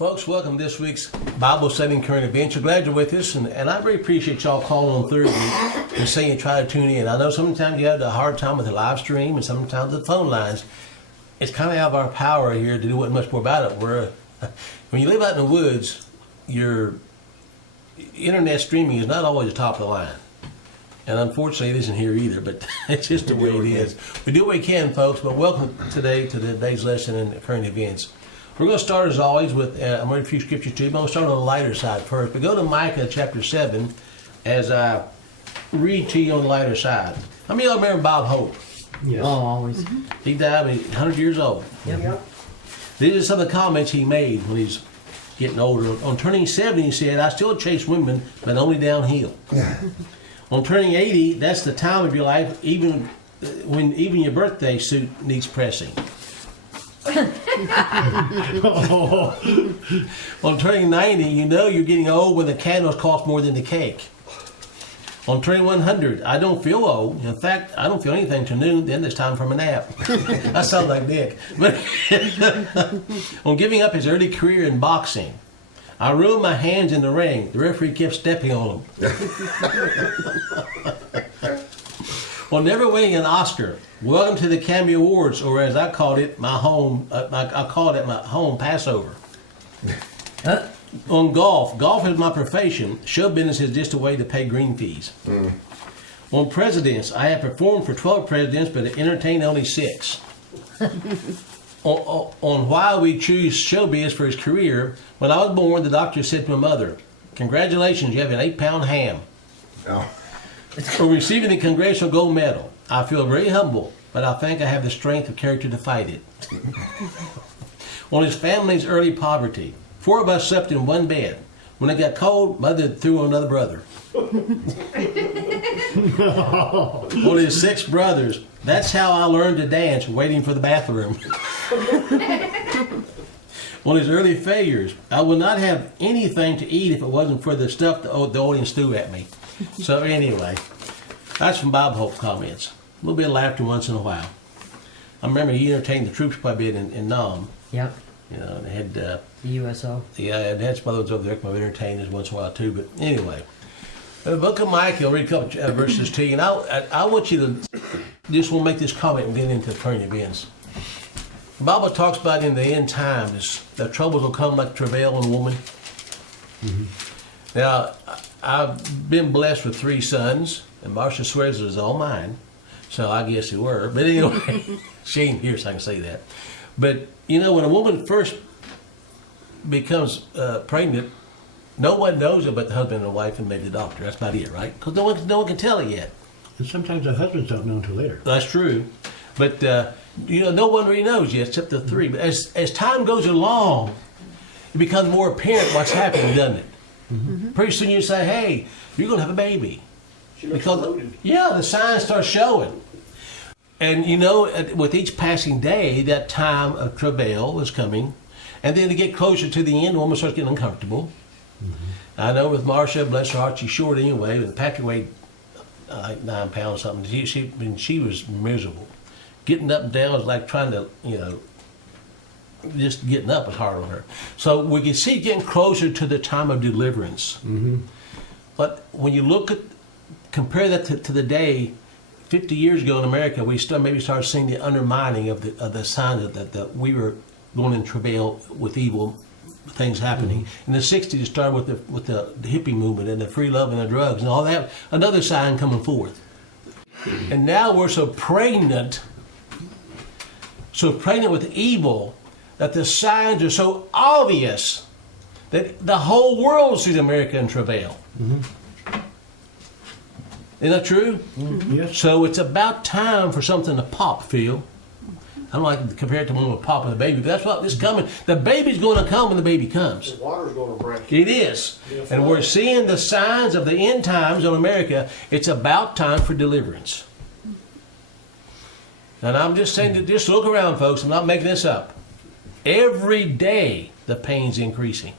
Folks, welcome to this week's Bible Study Current Events. We're glad you're with us, and I really appreciate y'all calling on Thursday and saying you try to tune in. I know sometimes you have a hard time with the live stream and sometimes the phone lines. It's kind of out of our power here to do much more about it. When you live out in the woods, your internet streaming is not always the top of the line. And unfortunately, it isn't here either, but it's just the way it is. We do what we can, folks, but welcome today to today's lesson in current events. We're going to start, as always, with, I'm reading a few scriptures to you, but I'm going to start on the lighter side first. But go to Micah chapter 7 as I read to you on the lighter side. How many of y'all remember Bob Hope? Yes. Oh, always. He died when he was 100 years old. Yep. These are some of the comments he made when he's getting older. On turning 70, he said, I still chase women, but only downhill. On turning 80, that's the time of your life, even when your birthday suit needs pressing. On turning 90, you know you're getting old when the candles cost more than the cake. On turning 100, I don't feel old. In fact, I don't feel anything till noon, then it's time for a nap. That sounds like Nick. But on giving up his early career in boxing, I ruined my hands in the ring. The referee kept stepping on them. On never winning an Oscar, welcome to the Academy Awards, or as I called it, my home Passover. On golf is my profession. Show business is just a way to pay green fees. On presidents, I have performed for 12 presidents, but entertained only 6. on why we choose showbiz for his career, when I was born, the doctor said to my mother, "Congratulations, you have an 8-pound ham." Oh. For receiving the Congressional Gold Medal, I feel very humble, but I think I have the strength of character to fight it. On his family's early poverty, 4 of us slept in one bed. When it got cold, Mother threw on another brother. On his 6 brothers, that's how I learned to dance, waiting for the bathroom. On his early failures, I would not have anything to eat if it wasn't for the stuff the audience threw at me. So anyway, that's from Bob Hope comments. A little bit of laughter once in a while. I remember he entertained the troops quite a bit in Nam. Yep. You know, they had The USO. and had some others over there come entertain us once in a while too. But anyway, the book of Micah, I'll read a couple verses to you, and I want you to just want to make this comment and get into current events. The Bible talks about in the end times that troubles will come like travail in a woman. Mm-hmm. Now, I've been blessed with 3 sons, and Marcia swears it was all mine, so I guess they were. But anyway, she ain't here, so I can say that. But you know, when a woman first becomes pregnant, no one knows it but the husband and the wife and maybe the doctor. That's about it, right? Because no one can tell it yet. And sometimes the husbands don't know until later. That's true. But you know, no one really knows yet except the 3. But as time goes along, it becomes more apparent what's happening, doesn't it? Mm-hmm. Pretty soon you say, "Hey, you're going to have a baby," because the signs start showing. And you know, with each passing day, that time of travail is coming, and then to get closer to the end, the woman starts getting uncomfortable. Mm-hmm. I know with Marcia, bless her heart, she's short anyway. And Patrick weighed like 9 pounds something. She was miserable. Getting up and down was like trying to, just getting up was hard on her. So we can see getting closer to the time of deliverance. Mm-hmm. But when you compare that to the day, 50 years ago in America, we maybe started seeing the undermining of the signs that we were going in travail with evil things happening. Mm-hmm. In the 60s, it started with the hippie movement and the free love and the drugs and all that. Another sign coming forth. And now we're so pregnant with evil that the signs are so obvious that the whole world sees America in travail. Mm-hmm. Isn't that true? Mm-hmm. Yes. So it's about time for something to pop, Phil. I don't like to compare it to when we're popping the baby, but that's what is coming. The baby's going to come when the baby comes. The water's going to break. It is. And we're seeing the signs of the end times in America. It's about time for deliverance. And I'm just saying, that just look around, folks. I'm not making this up. Every day, the pain's increasing.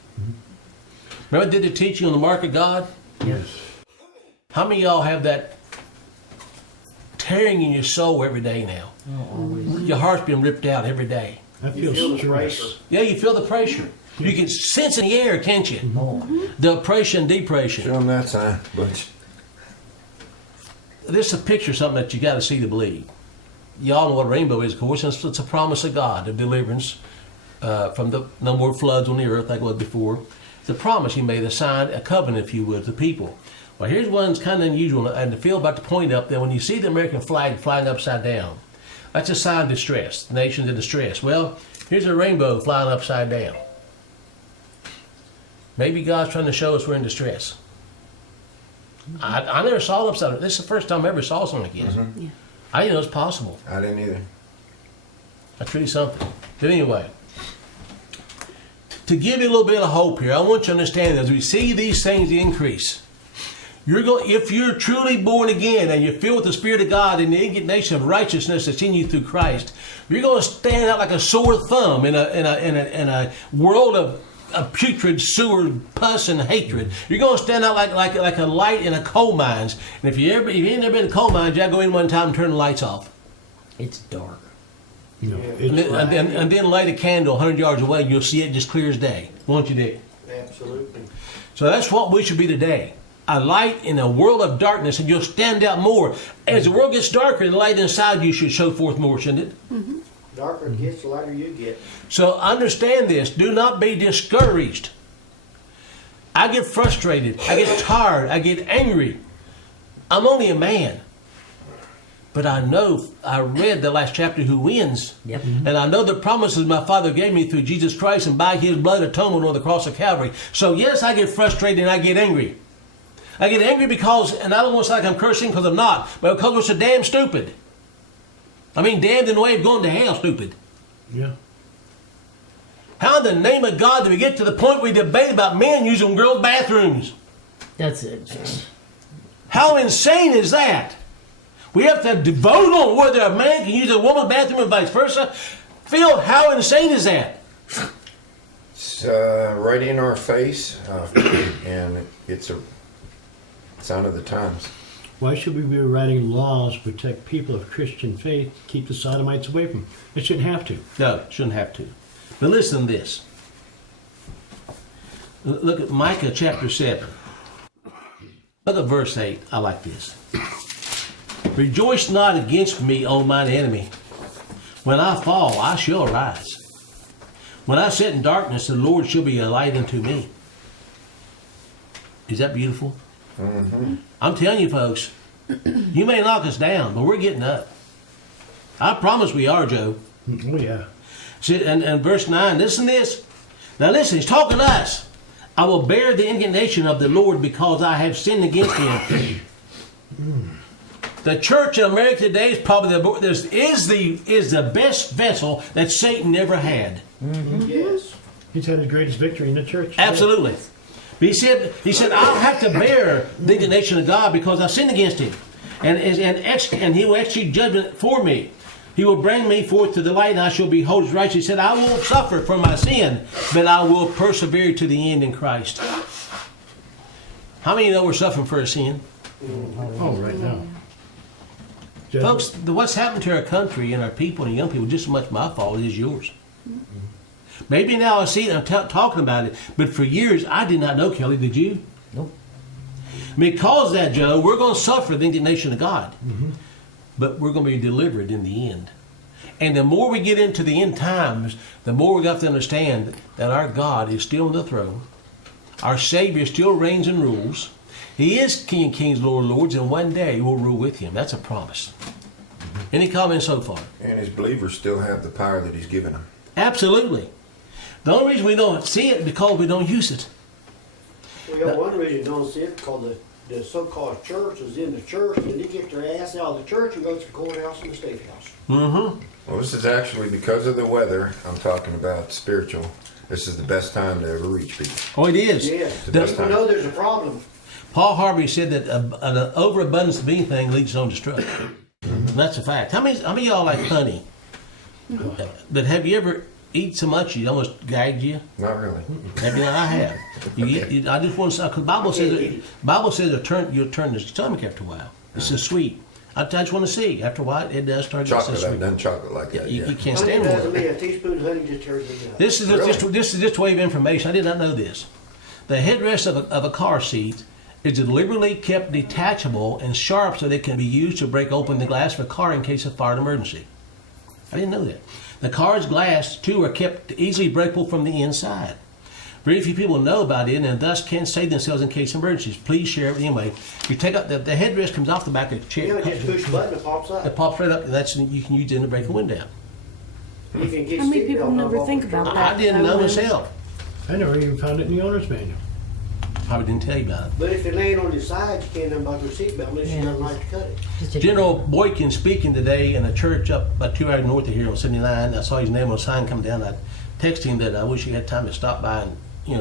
Remember, did the teaching on the mark of God? Yes. How many of y'all have that tearing in your soul every day now? Oh, always. Your heart's being ripped out every day. I feel You feel the stress. pressure. Yeah, you feel the pressure. You can sense in the air, can't you? More. The oppression, depression. Show them that sign, Butch. This is a picture of something that you got to see to believe. Y'all know what a rainbow is, of course. It's a promise of God of deliverance from the no more floods on the earth like it was before. It's a promise He made, a sign, a covenant, if you would, to the people. Well, here's one that's kind of unusual, and to feel about to point up that when you see the American flag flying upside down, that's a sign of distress. The nation's in distress. Well, here's a rainbow flying upside down. Maybe God's trying to show us we're in distress. I never saw it upside down. This is the first time I ever saw something like this. Mm-hmm. I didn't know it's possible. I didn't either. That's really something. But anyway, to give you a little bit of hope here, I want you to understand that as we see these things increase, if you're truly born again and you're filled with the Spirit of God and the indignation of righteousness that's in you through Christ, you're going to stand out like a sore thumb in a world of putrid sewer, pus, and hatred. You're going to stand out like a light in a coal mines. And if you ain't never been in coal mines, you got to go in one time and turn the lights off. It's dark. You know, And then light a candle 100 yards away, and you'll see it just clear as day. Won't you, Dick? Absolutely. So that's what we should be today. A light in a world of darkness, and you'll stand out more. As the world gets darker, the light inside you should show forth more, shouldn't it? Darker it gets, the lighter you get. So understand this. Do not be discouraged. I get frustrated. I get tired. I get angry. I'm only a man. But I know, I read the last chapter, who wins. Yep. And I know the promises my Father gave me through Jesus Christ and by His blood atonement on the cross of Calvary. So yes, I get frustrated and I get angry. I get angry because, and I don't want to sound like I'm cursing because I'm not, but because we're so damn stupid. I mean, damned in the way of going to hell, stupid. yeah. How in the name of God do we get to the point we debate about men using girls' bathrooms? That's it. How insane is that? We have to vote on whether a man can use a woman's bathroom and vice versa. Phil, how insane is that? It's right in our face, and it's a sign of the times. Why should we be writing laws to protect people of Christian faith, keep the sodomites away from them? It shouldn't have to. No, shouldn't have to. But listen to this. Look at Micah chapter 7. Look at verse 8. I like this. Rejoice not against me, O mine enemy. When I fall, I shall arise. When I sit in darkness, the Lord shall be a light unto me. Is that beautiful? Mm-hmm. I'm telling you, folks, you may knock us down, but we're getting up. I promise we are, Joe. Oh, yeah. See, and verse 9, listen to this. Now listen, he's talking to us. I will bear the indignation of the Lord because I have sinned against Him. The church in America today is probably the best vessel that Satan ever had. Yes. He's had his greatest victory in the church. Absolutely. But he said, I'll have to bear the indignation of God because I sinned against Him. And He will execute judgment for me. He will bring me forth to the light, and I shall be wholly righteous. He said, I will suffer for my sin, but I will persevere to the end in Christ. How many know we're suffering for a sin? Oh, right now. Just- Folks, what's happened to our country and our people and young people just as much my fault as yours. Maybe now I see it and I'm talking about it, but for years I did not know, Kelly, did you? Nope. Because of that, Joe, we're going to suffer the indignation of God. But we're going to be delivered in the end. And the more we get into the end times, the more we got to understand that our God is still on the throne. Our Savior still reigns and rules. He is King of Kings, Lord of Lords, and one day we'll rule with Him. That's a promise. Any comments so far? And his believers still have the power that he's given them. Absolutely. The only reason we don't see it is because we don't use it. Well, one reason you don't see it because the so-called church is in the church, and they get their ass out of the church and go to the courthouse and the state house. Mm-hmm. Well, this is actually because of the weather. I'm talking about spiritual. This is the best time to ever reach people. Oh, it is. Yes. The best People time. know there's a problem. Paul Harvey said that an overabundance of anything leads to own destruction. And that's a fact. How many of y'all like honey? But have you ever eat so much you almost gagged you? Not really. Maybe I have. I just want to say, because Bible says you'll turn your stomach after a while. It's so sweet. I just want to see. After a while, it does start to get Chocolate, so I've sweet. done chocolate like that, You yeah. can't Honey stand doesn't it. mean a teaspoon of honey just turns me up. This is just a way of information. I did not know this. The headrest of a car seat is deliberately kept detachable and sharp so that it can be used to break open the glass of a car in case of fire and emergency. I didn't know that. The car's glass, too, are kept easily breakable from the inside. Very few people know about it and thus can save themselves in case of emergencies. Please share it anyway. You take out the headrest comes off the back of the chair. You know, just push a button, it pops It up. pops right up, and that's you can use it to break a window down. You can get How many seatbelt people on never off think the about truck. that? I didn't know when- myself. I never even found it in the owner's manual. Probably didn't tell you about it. But if you're laying on your side, you can't unbuckle your seatbelt unless you Yeah. don't like to cut it. Just a- General Boykin speaking today in a church up about 2 hours north of here on 79. I saw his name on a sign come down. I texted him that I wish he had time to stop by and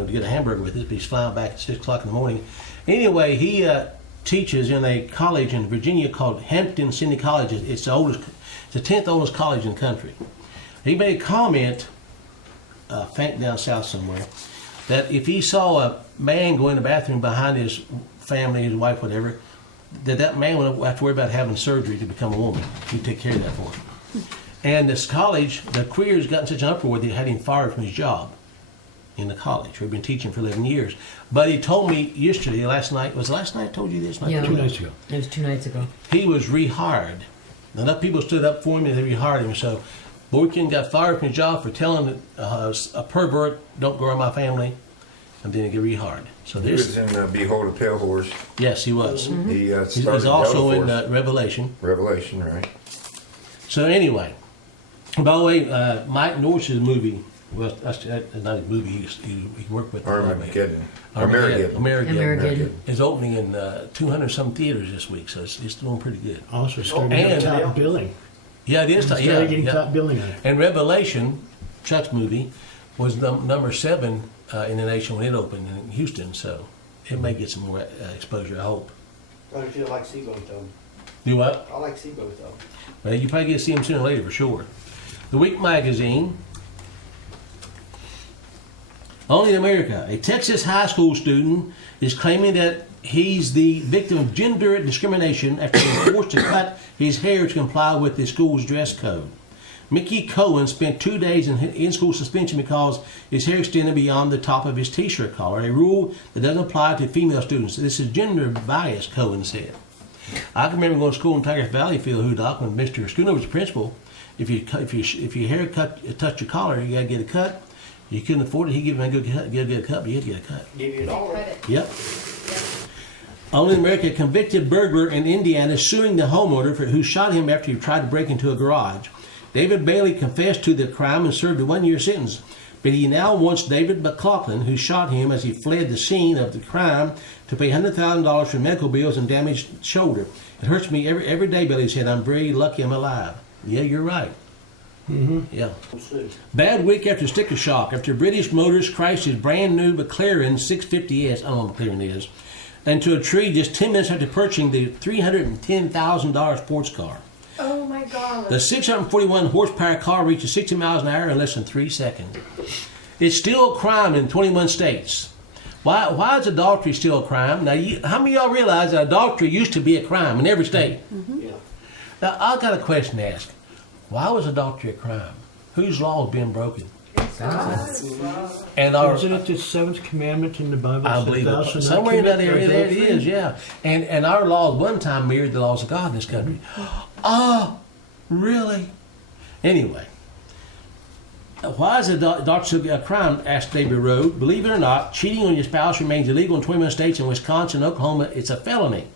to get a hamburger with us, but he's flying back at 6 o'clock in the morning. Anyway, he teaches in a college in Virginia called Hampton City College. It's the 10th oldest college in the country. He made a comment, Fank down south somewhere, that if he saw a man go in the bathroom behind his family, his wife, whatever, that man would have to worry about having surgery to become a woman. He'd take care of that for him. And this college, the career's gotten such an uproar that they had him fired from his job in the college. We've been teaching for 11 years. But he told me yesterday, last night I told you this? Yeah. 2 nights ago. It was 2 nights ago. He was rehired. Enough people stood up for him and they rehired him. So Boykin got fired from his job for telling a pervert, don't go around my family, and then he get rehired. So He was there's, in Behold a Pale Horse. yes, he was. He He's started also Delta in Force. Revelation. Revelation, right? So anyway, by the way, Mike Norris's movie, well, that's not a movie, he worked with. Armageddon. Armageddon. American. Is opening in 200-some theaters this week, so it's doing pretty good. Also started And- getting top billing. Yeah, it is. Started Yeah, getting yeah. top billing on it. And Revelation, Chuck's movie, was number 7 in the nation when it opened in Houston, so it may get some more exposure, I hope. I feel like Seaboat though. Do what? I like Seaboat though. Well, you probably get to see him sooner or later for sure. The Week magazine. Only in America, a Texas high school student is claiming that he's the victim of gender discrimination after being forced to cut his hair to comply with the school's dress code. Mickey Cohen spent 2 days in school suspension because his hair extended beyond the top of his t-shirt collar, a rule that doesn't apply to female students. This is gender bias, Cohen said. I can remember going to school in Tigers Valley, Phil Hudock, when Mr. Schooner was principal. If your hair touched your collar, you got to get a cut. You couldn't afford it. He'd give him a good cut, get a cut, but you had to get a cut. Give you $1. Yep. Only in America, a convicted burglar in Indiana is suing the homeowner who shot him after he tried to break into a garage. David Bailey confessed to the crime and served a 1-year sentence. But he now wants David McLaughlin, who shot him as he fled the scene of the crime, to pay $100,000 for medical bills and damaged shoulder. It hurts me every day, Bailey said. I'm very lucky I'm alive. Yeah, you're right. Yeah. Bad week after sticker shock after British Motors crashed his brand new McLaren 650S, I don't know what McLaren is, into a tree just 10 minutes after purchasing the $310,000 sports car. Oh my God. The 641 horsepower car reaches 60 miles an hour in less than 3 seconds. It's still a crime in 21 states. Why is adultery still a crime? Now, how many of y'all realize that adultery used to be a crime in every state? Yeah. Now, I've got a question to ask. Why was adultery a crime? Whose law has been broken? And our, Isn't it the 7th commandment in the Bible? I says, believe "Thou it. shalt not Somewhere in that commit area, there it adultery"? is, yeah. And our laws one time mirrored the laws of God in this country. Ah, really? Anyway, why is adultery a crime? Asked David Rowe. Believe it or not, cheating on your spouse remains illegal in 21 states. In Wisconsin and Oklahoma, it's a felony.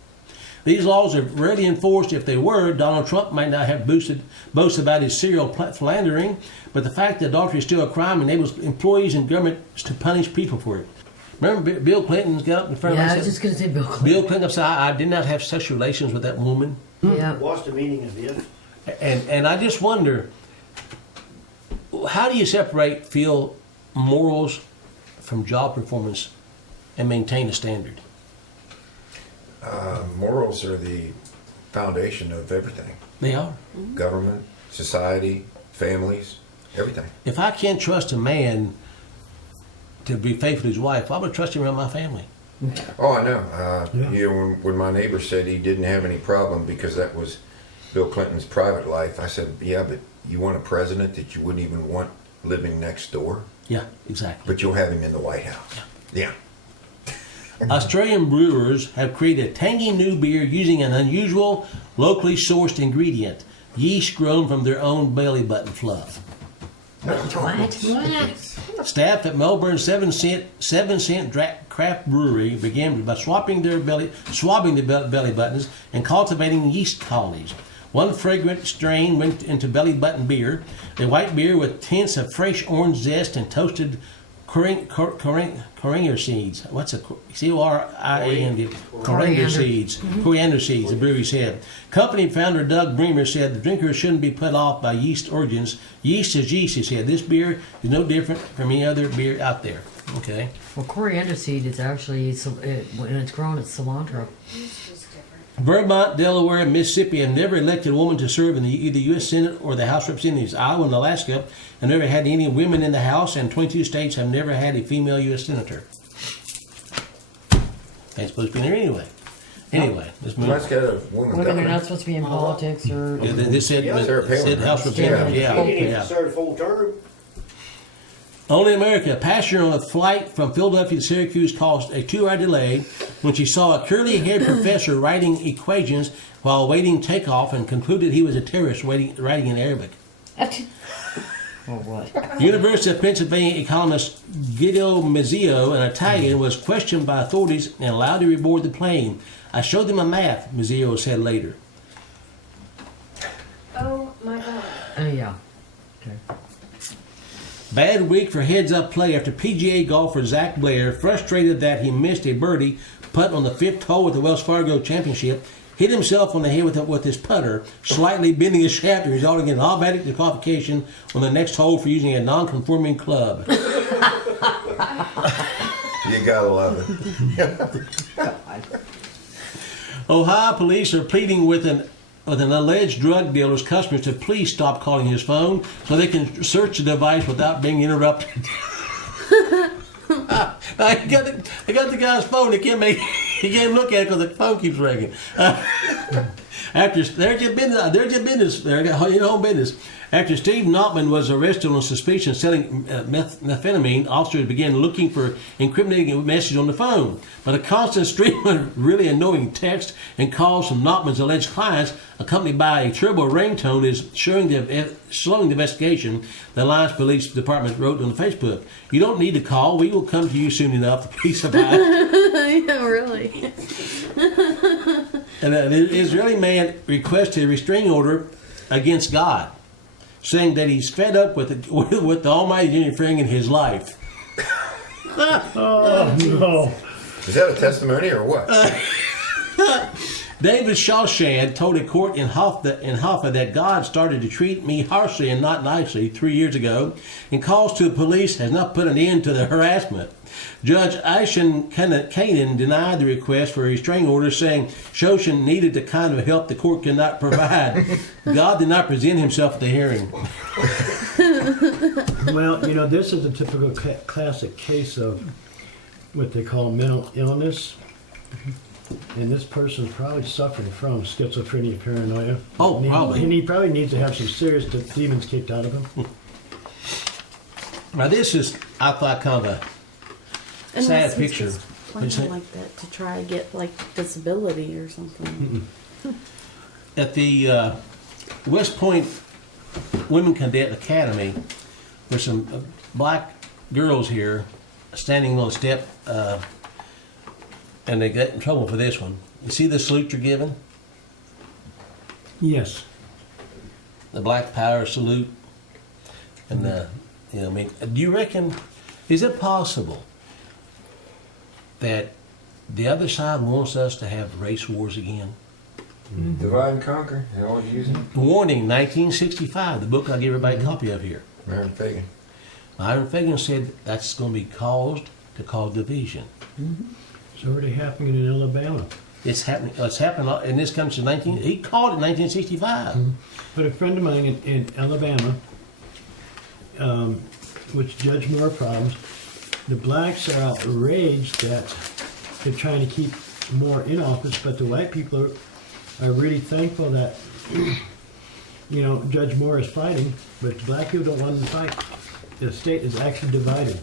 These laws are rarely enforced. If they were, Donald Trump might not have boasted about his serial philandering, but the fact that adultery is still a crime enables employees and government to punish people for it. Remember Bill Clinton got up in front Yeah, of I us? was just going to say Bill Clinton. Bill Clinton said, I did not have sexual relations with that woman. Yeah. What's the meaning of this? And I just wonder, how do you separate, Phil, morals from job performance and maintain a standard? Morals are the foundation of everything. They are. Government, society, families, everything. If I can't trust a man to be faithful to his wife, why would I trust him around my family? Oh, I know. Yeah. You know, when my neighbor said he didn't have any problem because that was Bill Clinton's private life, I said, yeah, but you want a president that you wouldn't even want living next door? Yeah, exactly. But you'll have him in the White House. Yeah. Australian brewers have created a tangy new beer using an unusual, locally sourced ingredient, yeast grown from their own belly button fluff. What? Staff at Melbourne's 7 cent craft brewery began by swabbing the belly buttons and cultivating yeast colonies. One fragrant strain went into belly button beer, a white beer with tints of fresh orange zest and toasted coriander seeds. What's a C-O-R-I-A-N-D? Coriander seeds. Coriander seeds, the brewery said. Company founder Doug Bremer said the drinkers shouldn't be put off by yeast origins. Yeast is yeast, he said. This beer is no different from any other beer out there. Okay. Well, coriander seed is actually, when it's grown, it's cilantro. Vermont, Delaware, and Mississippi have never elected a woman to serve in either U.S. Senate or the House of Representatives. Iowa and Alaska have never had any women in the House, and 22 states have never had a female U.S. Senator. Ain't supposed to be there anyway. Anyway, let's move. Let's get a woman Women are governor. not supposed to be in politics or. Yeah, this said, Sarah Palin, said House right? Representative. He didn't even Yeah. serve full term. Only in America, a passenger on a flight from Philadelphia to Syracuse caused a 2-hour delay when she saw a curly-haired professor writing equations while awaiting takeoff and concluded he was a terrorist writing in Arabic. Or what? University of Pennsylvania economist Guido Mazzio, an Italian, was questioned by authorities and allowed to reboard the plane. I showed them a map, Mazzio said later. Oh my god. Yeah. Okay. Bad week for heads-up play after PGA golfer Zach Blair, frustrated that he missed a birdie putt on the 5th hole at the Wells Fargo Championship, hit himself on the head with his putter, slightly bending his shaft, resulting in an automatic disqualification on the next hole for using a non-conforming club. You gotta love it. Ohio police are pleading with an alleged drug dealer's customers to please stop calling his phone so they can search the device without being interrupted. I got the guy's phone. He can't look at it because the phone keeps ringing. After there's your business. There, your own business. After Steve Knopman was arrested on suspicion of selling methamphetamine, officers began looking for incriminating messages on the phone. But a constant stream of really annoying texts and calls from Knopman's alleged clients, accompanied by a terrible ringtone, is slowing the investigation. The Alliance Police Department wrote on Facebook, "You don't need to call. We will come to you soon enough." The police advised. Yeah, really. And an Israeli man requested a restraining order against God, saying that he's fed up with the Almighty interfering in his life. Oh, no. Is that a testimony or what? David Shawshan told a court in Hoffa that God started to treat me harshly and not nicely 3 years ago, and calls to the police has not put an end to the harassment. Judge Aishan Kanan denied the request for a restraining order, saying Shoshan needed the kind of help the court could not provide. God did not present himself at the hearing. Well, this is a typical classic case of what they call mental illness. And this person's probably suffering from schizophrenia, paranoia. Oh, probably. And he probably needs to have some serious demons kicked out of him. Now this is, I thought, kind of a sad Unless he's picture. just planning like that to try to get like disability or something. At the West Point Women Cadet Academy, there's some black girls here standing on a step, and they got in trouble for this one. You see the salute you're giving? Yes. The Black Power salute. And, do you reckon, is it possible that the other side wants us to have race wars again? Divide and conquer. They always use it. Warning, 1965, the book I give everybody a copy of here. Myron Fagan. Myron Fagan said that's going to be caused to cause division. It's already happening in Alabama. It's happening. It's happened in this country since he called it 1965. But a friend of mine in Alabama, which Judge Moore problems, the blacks are outraged that they're trying to keep more in office, but the white people are really thankful that, you know, Judge Moore is fighting, but the black people don't want him to fight. The state is actually divided.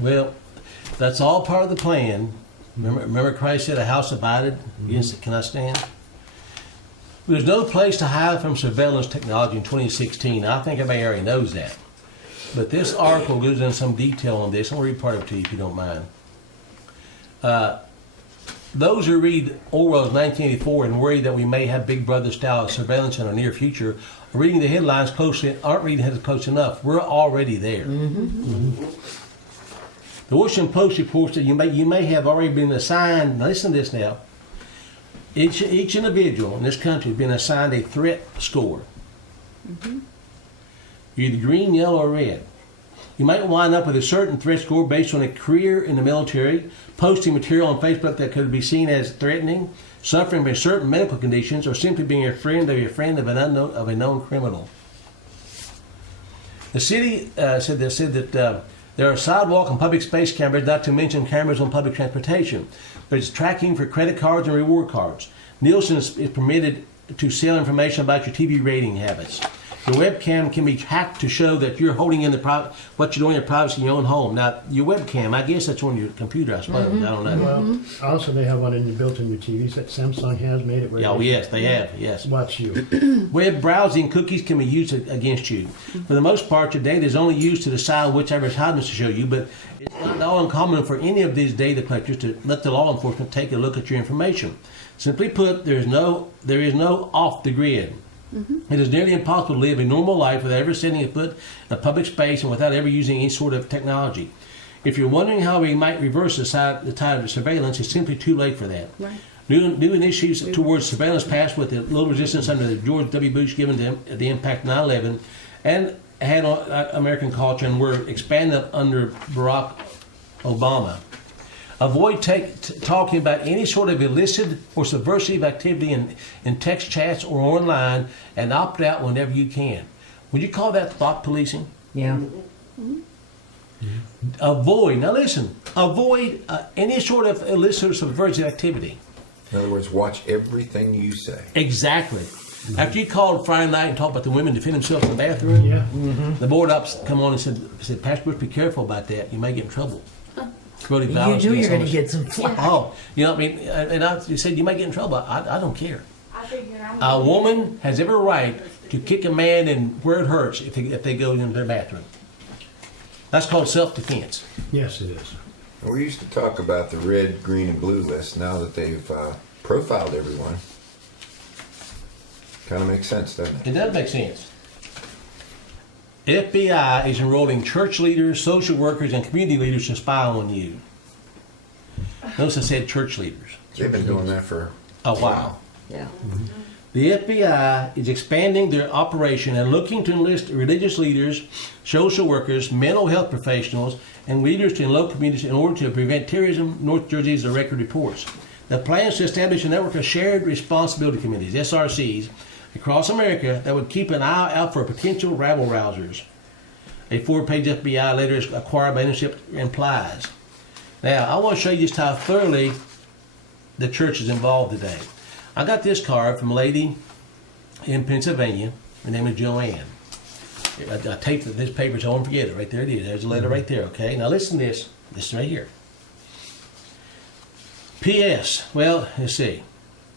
Well, that's all part of the plan. Remember Christ said, a house divided against it cannot stand? There's no place to hide from surveillance technology in 2016. I think everybody already knows that. But this article goes into some detail on this. I'll read part of it to you if you don't mind. Those who read Orwell's 1984 and worry that we may have Big Brother style surveillance in our near future are reading the headlines closely, aren't reading it close enough. We're already there. The Washington Post reports that you may have already been assigned, now listen to this now, each individual in this country has been assigned a threat score. You're either green, yellow, or red. You might wind up with a certain threat score based on a career in the military, posting material on Facebook that could be seen as threatening, suffering from certain medical conditions, or simply being a friend of a known criminal. The city said that there are sidewalk and public space cameras, not to mention cameras on public transportation. There's tracking for credit cards and reward cards. Nielsen is permitted to sell information about your TV rating habits. Your webcam can be hacked to show that you're holding in what you're doing in privacy in your own home. Now, your webcam, I guess that's on your computer, I suppose. I don't know. Well, also they have one built in your TVs that Samsung has made it where Oh, they yes, they have, yes. watch you. Web browsing cookies can be used against you. For the most part, your data is only used to decide which advertisements to show you, but it's not at all uncommon for any of these data collectors to let the law enforcement take a look at your information. Simply put, there is no off the grid. It is nearly impossible to live a normal life without ever setting a foot in a public space and without ever using any sort of technology. If you're wondering how we might reverse the tide of surveillance, it's simply too late for that. Right. New initiatives towards surveillance passed with a little resistance under the George W. Bush given the impact 9/11 and had on American culture and were expanded under Barack Obama. Avoid talking about any sort of illicit or subversive activity in text chats or online, and opt out whenever you can. Would you call that thought policing? Yeah. Avoid any sort of illicit or subversive activity. In other words, watch everything you say. Exactly. After you called Friday night and talked about the women defend themselves in the bathroom, Yeah. the board ups come on and said, Pastor Bush, be careful about that. You may get in trouble. It's really You violent knew you're against going to others. get some flack. Oh, you know what I mean? And you said you might get in trouble. I don't care. I figured A woman has every right to kick a man in where it hurts if they go into their bathroom. That's called self-defense. Yes, it is. We used to talk about the red, green, and blue list. Now that they've profiled everyone, kind of makes sense, doesn't it? It does make sense. FBI is enrolling church leaders, social workers, and community leaders to spy on you. Notice I said church leaders. They've been doing that for A while. Yeah. The FBI is expanding their operation and looking to enlist religious leaders, social workers, mental health professionals, and leaders in local communities in order to prevent terrorism, North Jersey's record reports. The plan is to establish a network of shared responsibility committees, SRCs, across America that would keep an eye out for potential rabble-rousers. A 4-page FBI letter acquired by ownership implies. Now, I want to show you just how thoroughly the church is involved today. I got this card from a lady in Pennsylvania. Her name is Joanne. I taped this paper so I won't forget it. Right there it is. There's a letter right there, okay? Now listen to this. This right here. P.S. Well, let's see.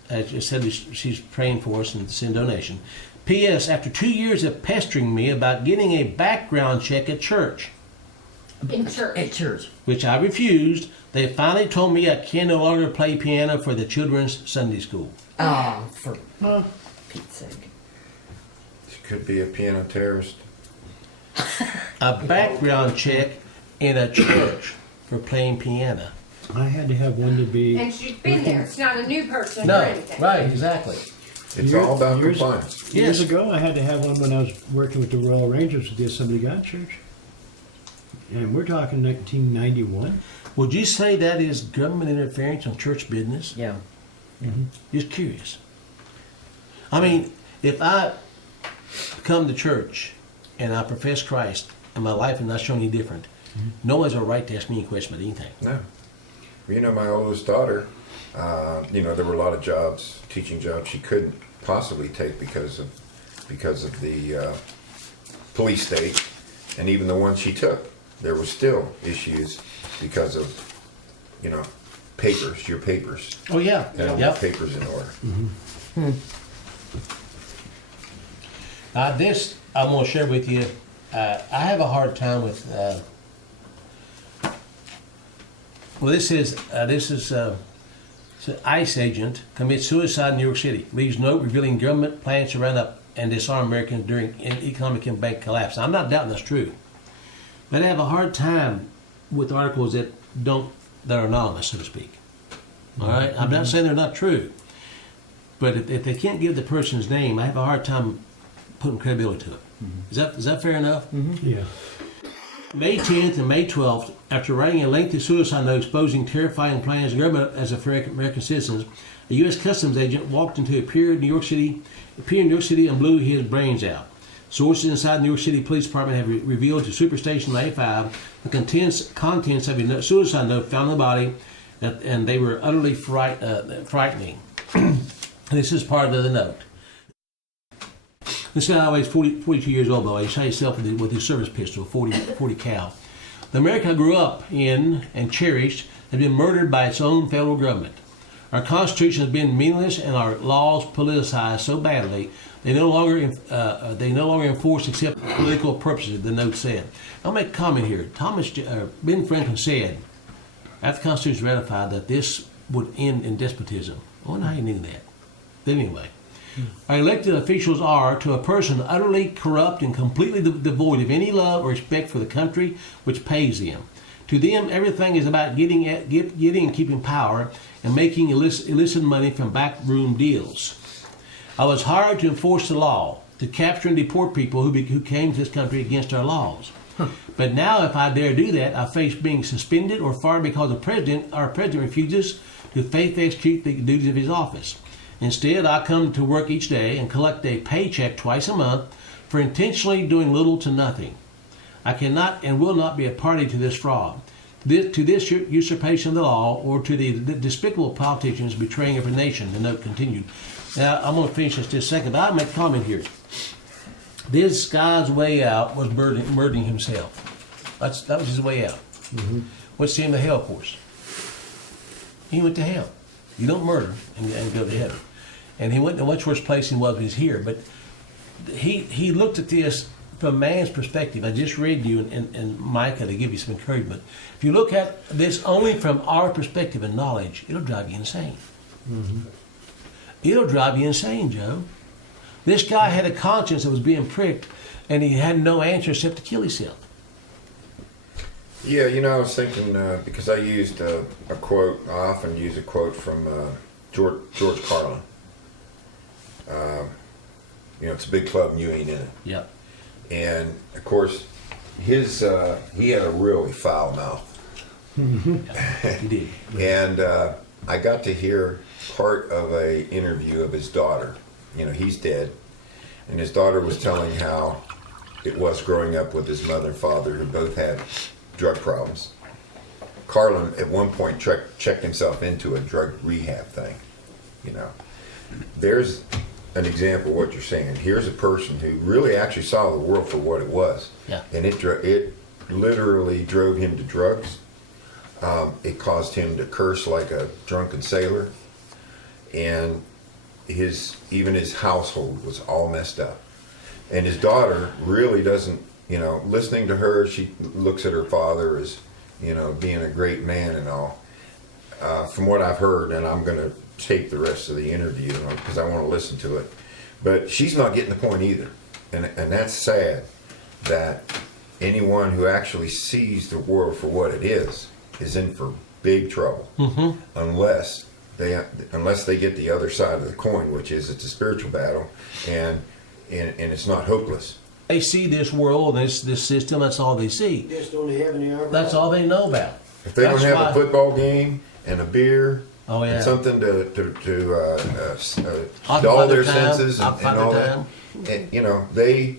I just said she's praying for us and send donation. P.S. After 2 years of pestering me about getting a background check at church, in church. At church. which I refused, they finally told me I can no longer play piano for the children's Sunday school. Oh, for Pete's sake. She could be a piano terrorist. A background check in a church for playing piano. I had to have one to be. And she's been there. It's not a new person or No, anything. right, exactly. It's Years- all about years- compliance. Years Yes. ago, I had to have one when I was working with the Royal Rangers with the Assembly of God Church. And we're talking 1991. Would you say that is government interference on church business? Yeah. Just curious. I mean, if I come to church and I profess Christ and my life is not showing any different, no one's a right to ask me a question about anything. No. you know, my oldest daughter, you know, there were a lot of jobs, teaching jobs she couldn't possibly take because of the police state, and even the ones she took, there were still issues because of, you know, papers, your papers, Oh, yeah. and Yep. papers in order. This I'm going to share with you. I have a hard time with. Well, this is it's an ICE agent commits suicide in New York City. Leaves note revealing government plans to round up and disarm Americans during an economic and bank collapse. I'm not doubting that's true, but I have a hard time with articles that are anonymous, so to speak. All right, I'm not saying they're not true, but if they can't give the person's name, I have a hard time putting credibility to it. Is that fair enough? Yeah. May 10th and May 12th, after writing a lengthy suicide note exposing terrifying plans of government as a for American citizens, a U.S. Customs agent walked into a pier in New York City, and blew his brains out. Sources inside the New York City Police Department have revealed to Superstation 95 the contents of a suicide note found in the body, and they were utterly frightening. This is part of the note. This guy weighs 42 years old, though. He shot himself with his service pistol, 40 cal. The America I grew up in and cherished has been murdered by its own federal government. Our Constitution has been meaningless and our laws politicized so badly they no longer enforce except for political purposes, the note said. I'll make a comment here. Ben Franklin said, after the Constitution was ratified, that this would end in despotism. I wonder how you knew that. But anyway. Our elected officials are, to a person, utterly corrupt and completely devoid of any love or respect for the country which pays them. To them, everything is about getting and keeping power and making illicit money from backroom deals. I was hired to enforce the law, to capture and deport people who came to this country against our laws. But now, if I dare do that, I face being suspended or fired because our president refuses to faithfully execute the duties of his office. Instead, I come to work each day and collect a paycheck twice a month for intentionally doing little to nothing. I cannot and will not be a party to this fraud, to this usurpation of the law, or to the despicable politicians betraying of a nation, the note continued. Now, I'm going to finish this just a second, but I'll make a comment here. This guy's way out was murdering himself. That was his way out. What's the end of hell, of course? He went to hell. You don't murder and go to heaven. And he went to a much worse place than was here. But he looked at this from man's perspective. I just read you in Micah to give you some encouragement. If you look at this only from our perspective and knowledge, it'll drive you insane. It'll drive you insane, Joe. This guy had a conscience that was being pricked, and he had no answer except to kill himself. Yeah, you know, I was thinking, because I used a quote, I often use a quote from George Carlin. You know, it's a big club and you ain't in it. Yep. And, of course, he had a really foul mouth. He did. And I got to hear part of a interview of his daughter. You know, he's dead. And his daughter was telling how it was growing up with his mother and father, who both had drug problems. Carlin, at one point, checked himself into a drug rehab thing. You know, there's an example of what you're saying. Here's a person who really actually saw the world for what it was. Yeah. And it literally drove him to drugs. It caused him to curse like a drunken sailor. And even his household was all messed up. And his daughter really doesn't, you know, listening to her, she looks at her father as, you know, being a great man and all. From what I've heard, and I'm going to tape the rest of the interview because I want to listen to it, but she's not getting the point either. And that's sad that anyone who actually sees the world for what it is in for big trouble unless they get the other side of the coin, which is it's a spiritual battle and it's not hopeless. They see this world and this system, that's all they see. Just don't have any other. That's all they know about. If they don't That's have why- a football game and a beer Oh, yeah. and something to Occupy dull their their time, senses occupy and all their that, time. and, you know, they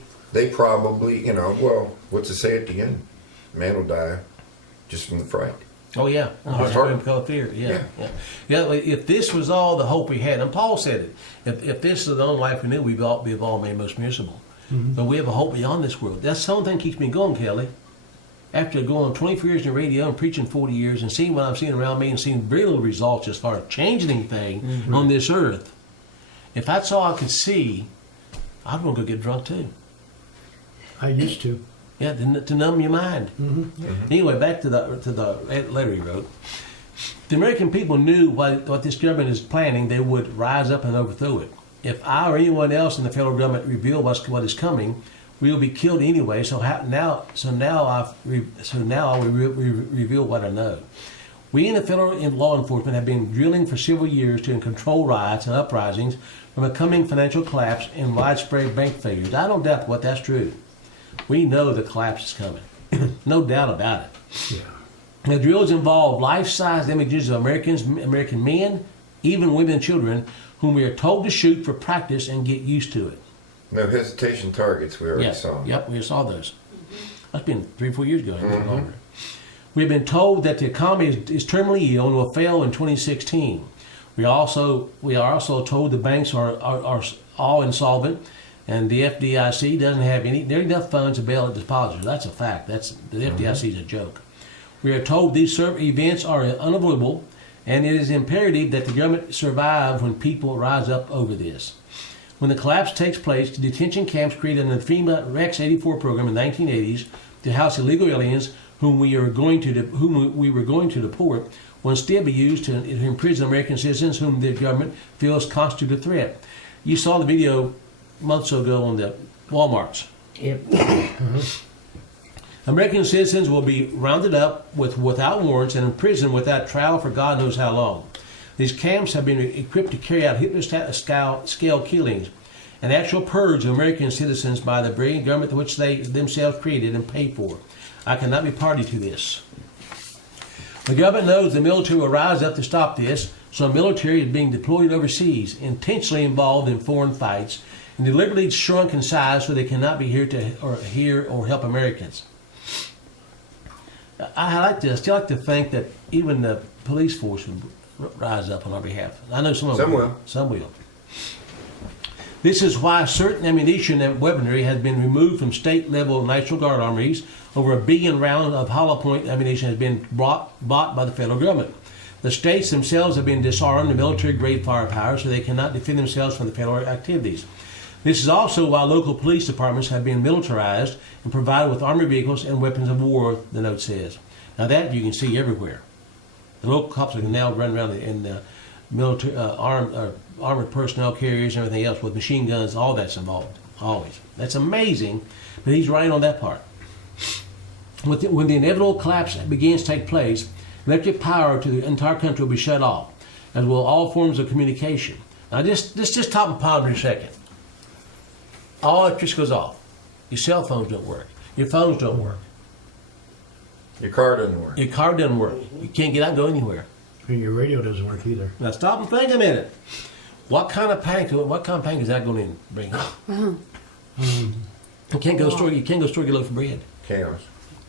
probably, you know, well, what's it say at the end? Man will die just from the fright. Oh yeah, It's it's hard. called fear. Yeah. Yeah. If this was all the hope we had, and Paul said it, if this is the only life we knew, we've all made most miserable. But we have a hope beyond this world. That's the only thing that keeps me going, Kelly. After going 24 years in radio and preaching 40 years and seeing what I'm seeing around me and seeing very little results as far as changing anything on this earth, if that's all I could see, I'd want to go get drunk too. I used to. Yeah, to numb your mind. Anyway, back to the letter he wrote. The American people knew what this government is planning. They would rise up and overthrow it. If I or anyone else in the federal government reveal what is coming, we will be killed anyway. So now I will reveal what I know. We in the federal law enforcement have been drilling for several years to control riots and uprisings from a coming financial collapse and widespread bank failures. I don't doubt that's true. We know the collapse is coming. No doubt about it. Yeah. The drills involve life-size images of American men, even women and children, whom we are told to shoot for practice and get used to it. No hesitation targets, we already Yeah. saw. Yep, we saw those. That's been 3 or 4 years ago. Longer. We've been told that the economy is terminally ill and will fail in 2016. We are also told the banks are all insolvent, and the FDIC doesn't have enough funds to bail out depositors. That's a fact. The FDIC is a joke. We are told these events are unavoidable, and it is imperative that the government survive when people rise up over this. When the collapse takes place, the detention camps created in the FEMA Rex 84 program in the 1980s to house illegal aliens whom we were going to deport will instead be used to imprison American citizens whom the government feels constitute a threat. You saw the video months ago on the Walmarts. Yep. American citizens will be rounded up without warrants and imprisoned without trial for God knows how long. These camps have been equipped to carry out Hitler-scale killings, an actual purge of American citizens by the brilliant government which they themselves created and paid for. I cannot be party to this. The government knows the military will rise up to stop this, so the military is being deployed overseas, intentionally involved in foreign fights, and deliberately shrunk in size so they cannot be here or help Americans. I still like to think that even the police force would rise up on our behalf. I know some of them. Some will. Some will. This is why certain ammunition and weaponry has been removed from state-level National Guard armories. Over 1 billion rounds of hollow point ammunition has been bought by the federal government. The states themselves have been disarmed in military-grade firepower so they cannot defend themselves from the federal activities. This is also why local police departments have been militarized and provided with armored vehicles and weapons of war, the note says. Now that you can see everywhere. The local cops are now running around in military armored personnel carriers and everything else with machine guns. All that's involved, always. That's amazing, but he's right on that part. When the inevitable collapse begins to take place, electric power to the entire country will be shut off, as will all forms of communication. Now just stop and ponder a second. All electricity goes off. Your cell phones don't work. Your phones don't work. Your car doesn't work. Your car doesn't work. You can't get out and go anywhere. And your radio doesn't work either. Now stop and think a minute. What kind of panic is that going to bring? You can't go store your loaf of bread. Chaos.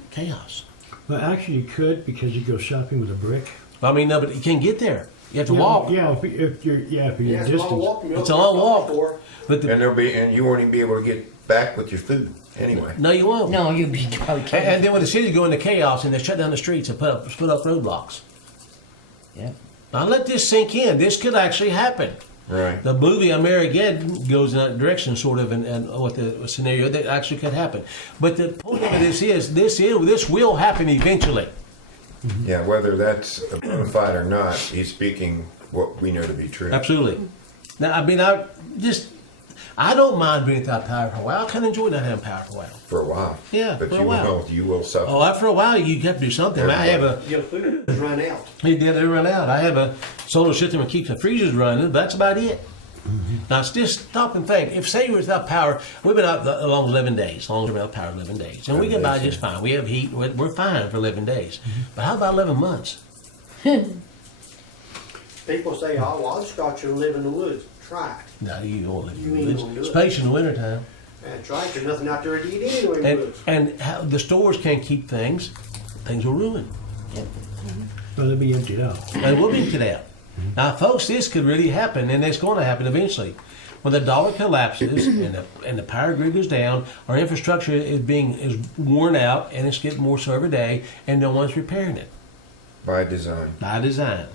Chaos. Well, actually, you could because you go shopping with a brick. I mean, no, but you can't get there. You have to Yeah, walk. Yeah, if you're Yeah, it's a long distance. walk. It's a long walk. But And you won't even be able to get back with your food anyway. no, you won't. No, you'd be probably And then when the cities go into chaos and they shut down the streets and put up roadblocks. Yeah. Now let this sink in. This could actually happen. Right. The movie Armageddon goes in that direction, sort of, and with the scenario that actually could happen. But the point of this will happen eventually. Yeah, whether that's a bona fide or not, he's speaking what we know to be true. Absolutely. Now, I mean, I don't mind being without power for a while. I kind of enjoy not having power for a while. For a while. Yeah, But for a while. you will suffer. Oh, after a while, you have to do something. I have a. Your food has run out. They run out. I have a solar system that keeps the freezers running, but that's about it. Now, just stop and think. If, say, we're without power, we've been out along 11 days, as long as we're without power 11 days. And we get by just fine. We have heat. We're fine for 11 days. But how about 11 months? People say, oh, well, I just got you to live in the woods. Try it. No, you don't live You in the ain't woods, gonna do it. especially in the wintertime. That's right. There's nothing out there to eat anyway in the woods. And how the stores can't keep things. Things will ruin. So they'll be emptied out. They will be emptied out. Now, folks, this could really happen, and it's going to happen eventually. When the dollar collapses and the power grid goes down, our infrastructure is worn out, and it's getting more so every day, and no one's repairing it By design. by design.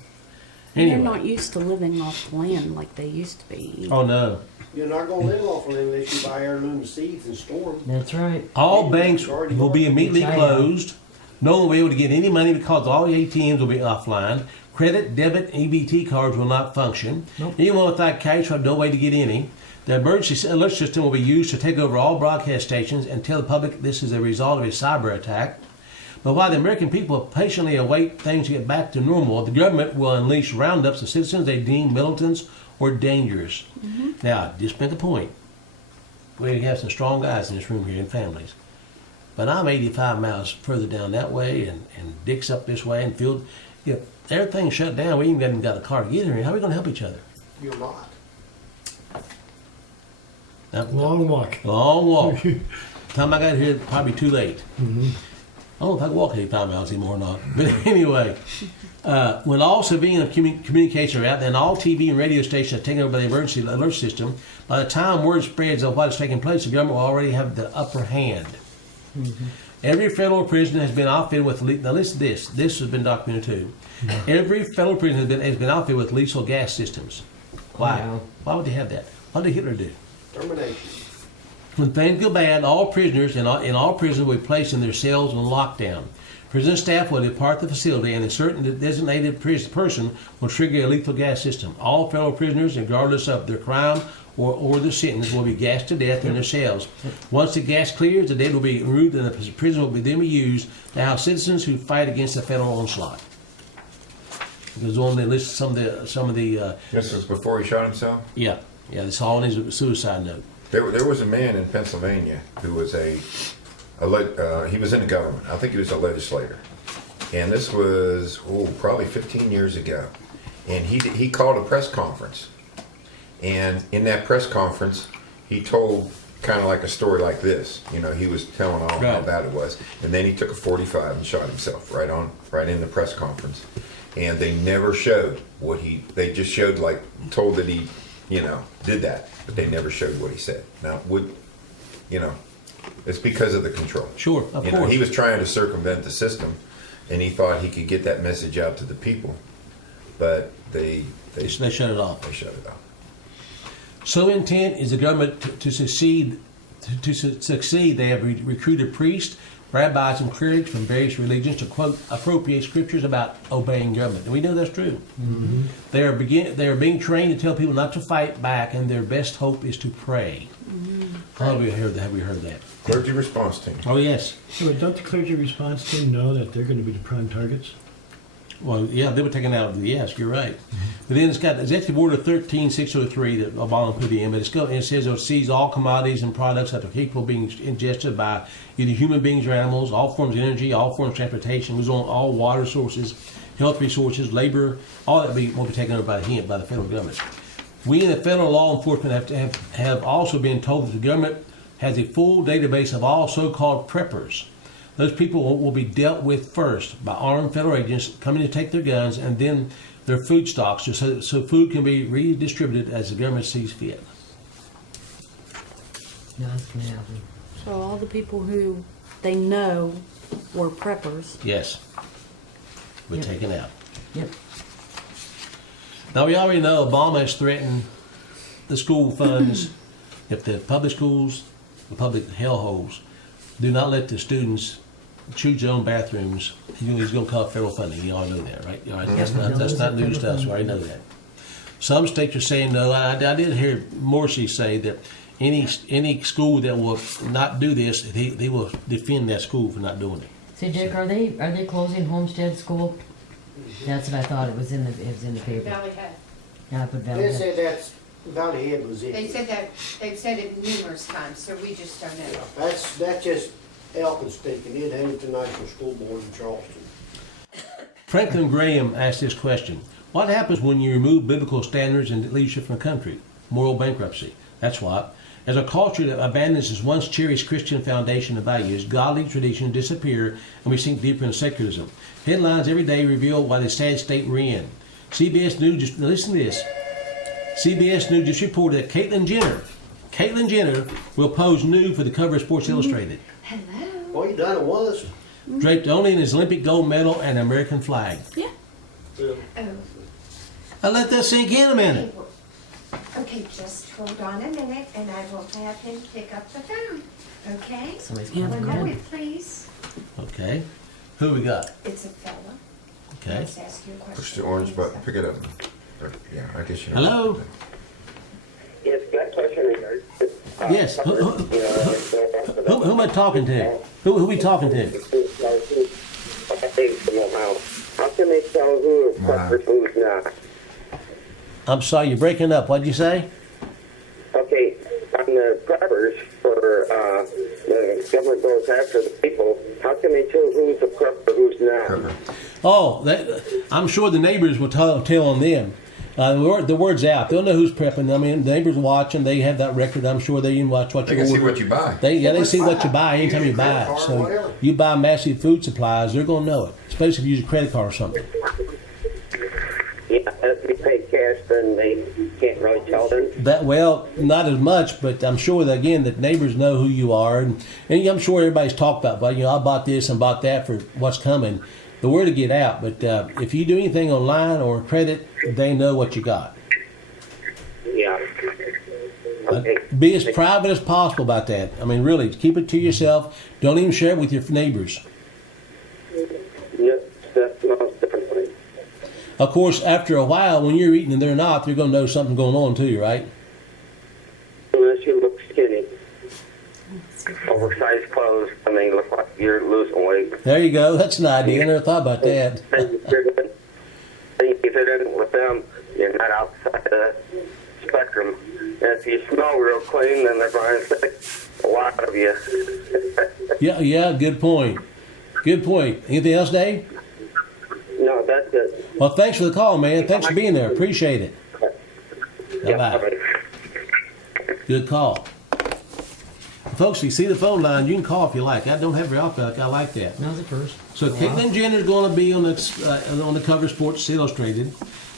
They're Anyway, not used to living off land like they used to be. oh no. You're not gonna live off of them unless you buy heirloom seeds and store them. That's right. All banks will be immediately China. closed. No one will be able to get any money because all the ATMs will be offline. Credit, debit, EBT cards will not function. Nope. Even without cash, we have no way to get any. The emergency alert system will be used to take over all broadcast stations and tell the public this is a result of a cyber attack. But while the American people patiently await things to get back to normal, the government will unleash roundups of citizens they deem militants or dangerous. Now, just make a point. We have some strong guys in this room here and families. But I'm 85 miles further down that way and Dick's up this way and Field. If everything's shut down, we even haven't got a car to get here. How are we going to help each other? You're not. Now, Long walk. long walk. Time I got here, probably too late. I don't know if I can walk 85 miles anymore or not. But anyway, when all civilian communications are out, then all TV and radio stations are taken over by the emergency alert system. By the time word spreads of what is taking place, the government will already have the upper hand. Every federal prison has been outfitted with now listen to this. This has been documented too. Every federal prison has been outfitted with lethal gas systems. Why? Wow. Why would they have that? What did Hitler do? Termination. When things go bad, all prisoners in all prisons will be placed in their cells on lockdown. Prison staff will depart the facility, and a certain designated person will trigger a lethal gas system. All federal prisoners, regardless of their crime or their sentence, will be gassed to death in their cells. Once the gas clears, the dead will be removed, and the prison will then be used to house citizens who fight against the federal onslaught. It goes on to list some of the This was before he shot himself. yeah. This all in his suicide note. There was a man in Pennsylvania who was he was in the government. I think he was a legislator. And this was, probably 15 years ago. And he called a press conference. And in that press conference, he told kind of like a story like this. You know, he was telling all how Right. bad it was. And then he took a .45 and shot himself right in the press conference. And they never showed they just showed told that he, did that. But they never showed what he said. Now, it's because of the control. Sure, of course. He was trying to circumvent the system, and he thought he could get that message out to the people, but they They shut it off. they shut it off. So intent is the government to succeed. To succeed, they have recruited priests, rabbis, and clerics from various religions to quote appropriate scriptures about obeying government, and we know that's true. They are being trained to tell people not to fight back, and their best hope is to pray. Have we heard that? Clergy response team. Oh yes. So don't the clergy response team know that they're going to be the prime targets? Well, yeah, they were taken out of the yes. You're right. But then it's got Executive Order 13603 that Obama put in, but it says it sees all commodities and products that are capable of being ingested by either human beings or animals, all forms of energy, all forms of transportation, was on all water sources, health resources, labor, all that will be taken over by the federal government. We in the federal law enforcement have also been told that the government has a full database of all so-called preppers. Those people will be dealt with first by armed federal agents coming to take their guns and then their food stocks so food can be redistributed as the government sees fit. No, that's gonna happen. So all the people who they know were preppers. Yes. We're Yep. taken out. Yep. Now, we already know Obama has threatened the school funds. If the public schools, the public hellholes, do not let the students choose their own bathrooms, he's going to call federal funding. You all know that, right? All right, that's not news to us. We already know that. Some states are saying no. I did hear Morrissey say that any school that will not do this, they will defend that school for not doing it. So Dick, are they closing Homestead School? That's what I thought. It was in the paper. Valley Head. Yeah, I put Valley They Head. said that's, Valley Head was it. They said that, they've said it numerous times, so we just don't know. That's just Elkins thinking, it ain't the National School Board in Charleston. Franklin Graham asked this question: what happens when you remove biblical standards and leadership from a country? Moral bankruptcy. That's what. As a culture that abandons its once cherished Christian foundation and values, godly traditions disappear and we sink deeper into secularism. Headlines every day reveal what a sad state we're in. CBS News, now listen to this. CBS News just reported that Caitlyn Jenner will pose nude for the cover of Sports Illustrated, Hello. Well, you done it once. draped only in his Olympic gold medal and American flag. Yeah. Oh, Now let that sink in a minute. okay, just hold on a minute and I will have him pick up the phone, okay? Somebody's Yeah. calling. One Go ahead. moment, please. Okay. Who we got? It's a fella. Okay. Let's ask you a question. Push the orange button, pick it up. Yeah, I guess you know. Hello? Yes, that question regards. Yes. Who am I talking to? Who we talking to? How can they tell who is covered, who's not? I'm sorry, you're breaking up. What'd you say? Okay, on the preppers for the government goes after the people, how can they tell who's a prepper, who's not? Oh, I'm sure the neighbors will tell on them. The word's out. They'll know who's prepping. I mean, the neighbors watching. They have that record. I'm sure they even watch what They you can see order. what you buy. They see what you buy anytime you Use your buy credit it. card, So whatever. you buy massive food supplies, they're gonna know it. Especially if you use a credit card or something. Yeah, if you pay cash, then they can't really tell them. Well, not as much, but I'm sure that again that neighbors know who you are, and I'm sure everybody's talked about. Well, I bought this and bought that for what's coming. The word will get out. But if you do anything online or credit, they know what you got. Yeah. Okay. Be as private as possible about that. I mean, really, keep it to yourself. Don't even share it with your neighbors. Yes, that's most definitely. Of course, after a while, when you're eating and they're not, they're going to know something going on too, right? Unless you look skinny. Oversized clothes, and they look like you're losing weight. There you go. That's an idea. I never thought about that. Then you fit in with them, you're not outside the spectrum. And if you smell real clean, then they're going to think a lot of you. Yeah. Good point. Good point. Anything else, Dave? No, that's it. Well, thanks for the call, man. Thanks for being there. Appreciate it. Yeah, Bye-bye. bye-bye. Good call. Folks, you see the phone line, you can call if you like. I don't have very often. I like that. Now's the first. So Caitlyn Jenner is going to be on the cover of Sports Illustrated.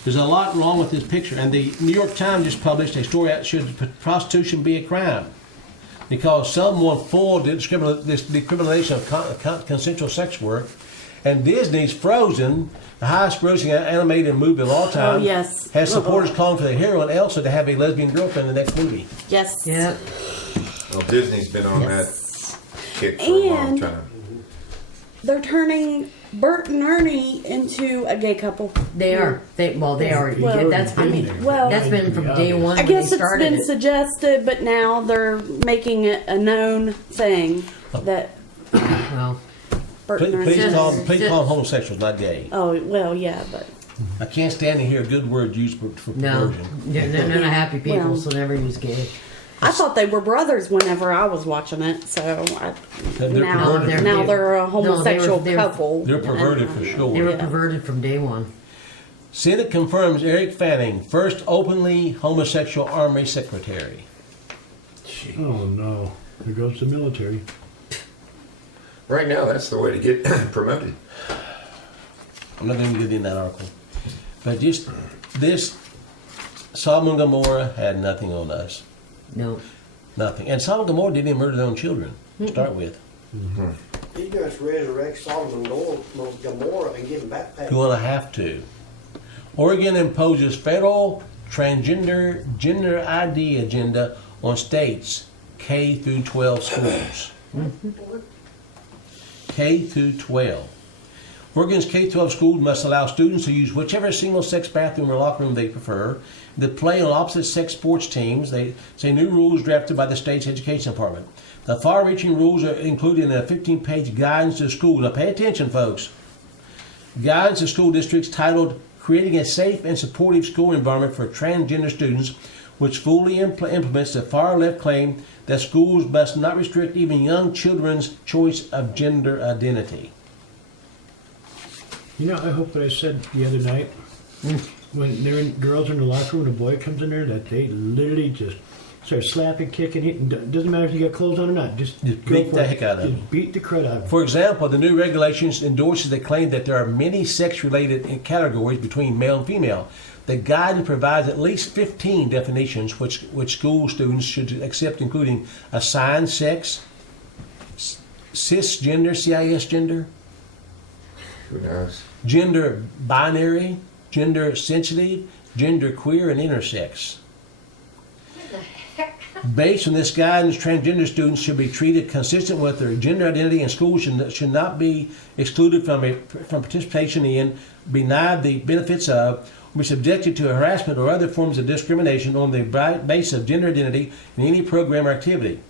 There's a lot wrong with this picture, and the New York Times just published a story out should prostitution be a crime because someone foiled this decriminalization of consensual sex work, and Disney's Frozen, the highest grossing animated movie of all time, Oh, yes. has supporters calling for the heroine Elsa to have a lesbian girlfriend in the next movie. Yes. Yeah. Well, Disney's been on Yes. that kick for a long And- time. They're turning Bert and Ernie into a gay couple. They are. They already Well, did. That's I been mean, well, that's been from day one I when guess they it's started been it. suggested, but now they're making it a known thing that Well, Bert and Ernie. Please Just- call them homosexuals, not gay. Oh well, yeah, but I can't stand to hear a good word used for no, perversion. they're not happy people, Well. so never use gay. I thought they were brothers whenever I was watching it. So They're now, perverted. now they're a No, homosexual they were- couple. They're perverted for They sure. were Yeah. perverted from day one. Senate confirms Eric Fanning, first openly homosexual Army secretary. Oh no, there goes the military. Right now, that's the way to get promoted. I'm not going to get in that article. But just this, Sodom and Gomorrah had nothing on us. No. Nothing. And Sodom and Gomorrah didn't even murder their own children to start with. He's going to resurrect Sodom and Gomorrah and give them back. Going to have to. Oregon imposes federal transgender gender ID agenda on states K through 12 schools. K through 12. Oregon's K-12 schools must allow students to use whichever single-sex bathroom or locker room they prefer, to play on opposite-sex sports teams. They say new rules drafted by the state's education department. The far-reaching rules are included in a 15-page guidance to schools. Now pay attention, folks. Guidance to school districts titled Creating a Safe and Supportive School Environment for Transgender Students, which fully implements the far-left claim that schools must not restrict even young children's choice of gender identity. You know, I hope what I said the other night when girls are in the locker room and a boy comes in there that they literally just start slapping, kicking, hitting. Doesn't matter if you got clothes on or not. Just Just go beat for the it. heck out of Just them. beat the crud out of them. For example, the new regulations endorses the claim that there are many sex-related categories between male and female. The guidance provides at least 15 definitions which school students should accept, including assigned sex, cisgender, CIS gender, Who knows? gender binary, gender sensitive, gender queer, and intersex. Based on this guidance, transgender students should be treated consistent with their gender identity, and schools should not be excluded from participation in, be denied the benefits of, or be subjected to harassment or other forms of discrimination on the basis of gender identity in any program or activity.